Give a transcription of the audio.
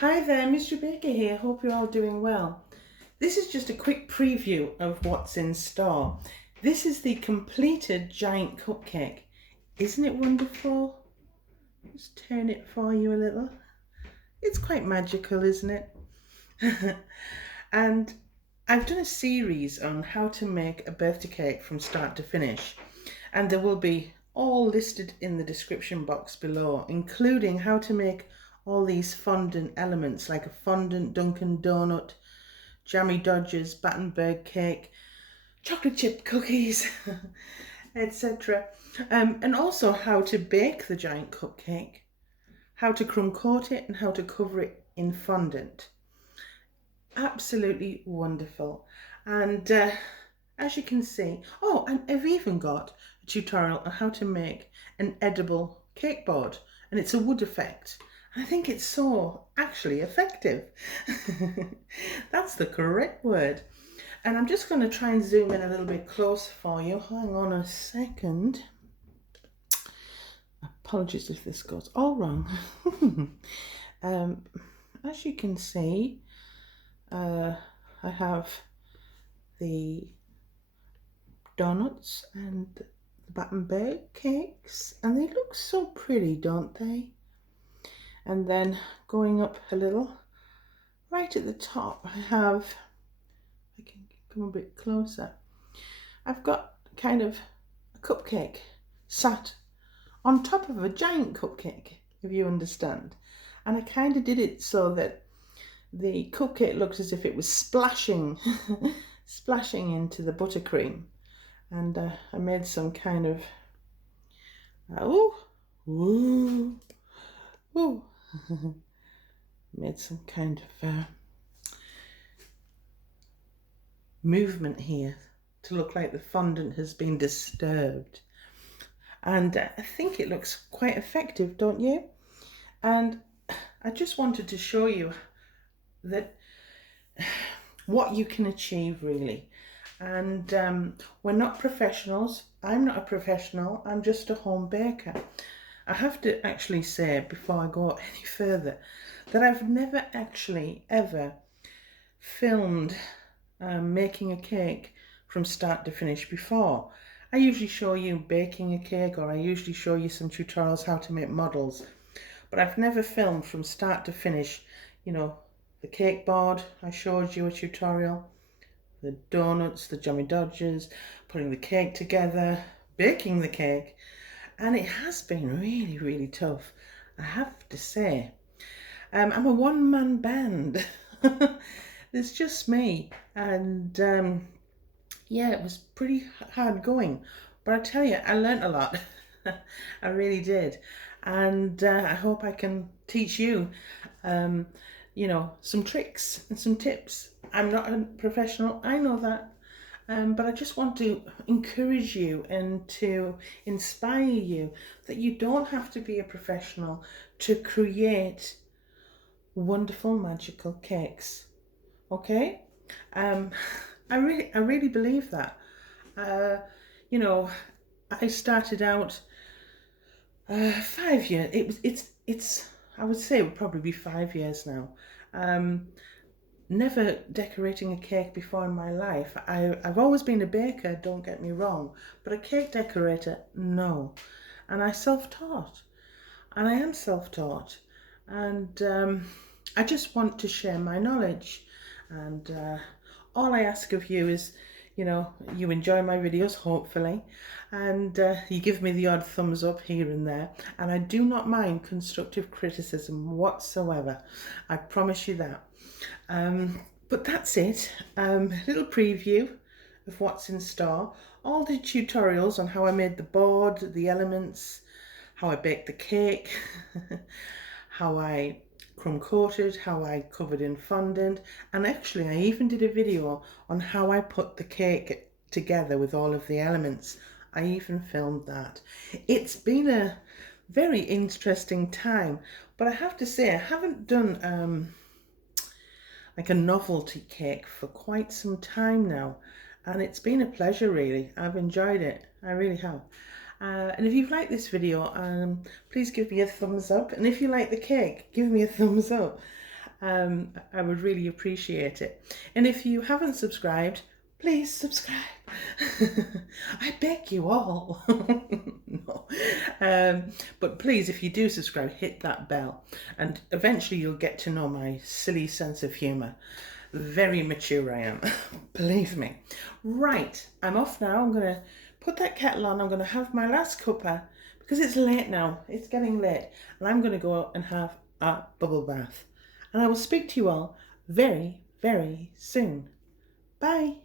Hi there, Mr. Baker here. Hope you're all doing well. This is just a quick preview of what's in store. This is the completed giant cupcake. Isn't it wonderful? Just turn it for you a little. It's quite magical, isn't it? And I've done a series on how to make a birthday cake from start to finish, and there will be all listed in the description box below, including how to make all these fondant elements like a fondant Dunkin' Donut, jammy Dodgers, Battenberg cake, chocolate chip cookies, etc. And also how to bake the giant cupcake, how to crumb coat it, and how to cover it in fondant. Absolutely wonderful. And as you can see, oh, and I've even got a tutorial on how to make an edible cake board, and it's a wood effect. I think it's so actually effective. That's the correct word. And I'm just going to try and zoom in a little bit closer for you. Hang on a second. Apologies if this goes all wrong. As you can see, I have the donuts and the Battenberg cakes, and they look so pretty, don't they? And then going up a little, right at the top, I have, I can come a bit closer, I've got kind of a cupcake sat on top of a giant cupcake, if you understand. And I kind of did it so that the cupcake looked as if it was splashing, splashing into the buttercream. And I made some kind of, made some kind of movement here to look like the fondant has been disturbed. And I think it looks quite effective, don't you? And I just wanted to show you that what you can achieve really. And we're not professionals. I'm not a professional. I'm just a home baker. I have to actually say, before I go any further, that I've never actually ever filmed making a cake from start to finish before. I usually show you baking a cake, or I usually show you some tutorials how to make models, but I've never filmed from start to finish. You know, the cake board, I showed you a tutorial, the donuts, the jammy Dodgers, putting the cake together, baking the cake, and it has been really, really tough, I have to say. I'm a one-man band. It's just me, and yeah, it was pretty hard going, but I tell you, I learnt a lot. I really did, and I hope I can teach you, you know, some tricks and some tips. I'm not a professional, I know that, but I just want to encourage you and to inspire you that you don't have to be a professional to create wonderful magical cakes. Okay, I really believe that. You know, I started out 5 years. It's I would say it would probably be 5 years now. Never decorating a cake before in my life. I've always been a baker, don't get me wrong, but a cake decorator, no. And I self-taught, and I am self-taught, and I just want to share my knowledge. And all I ask of you is, you know, you enjoy my videos, hopefully, and you give me the odd thumbs up here and there, and I do not mind constructive criticism whatsoever. I promise you that. But that's it. A little preview of what's in store. All the tutorials on how I made the board, the elements, how I baked the cake, how I crumb coated, how I covered in fondant, and actually I even did a video on how I put the cake together with all of the elements. I even filmed that. It's been a very interesting time, but I have to say I haven't done like a novelty cake for quite some time now, and it's been a pleasure really. I've enjoyed it, I really have. And if you've liked this video, please give me a thumbs up, and if you like the cake, give me a thumbs up. I would really appreciate it. And if you haven't subscribed, please subscribe. I beg you all. No. But please, if you do subscribe, hit that bell, and eventually you'll get to know my silly sense of humour. Very mature I am, believe me. Right, I'm off now. I'm going to put that kettle on. I'm going to have my last cuppa because it's late now. It's getting late, and I'm going to go out and have a bubble bath. And I will speak to you all very, very soon. Bye.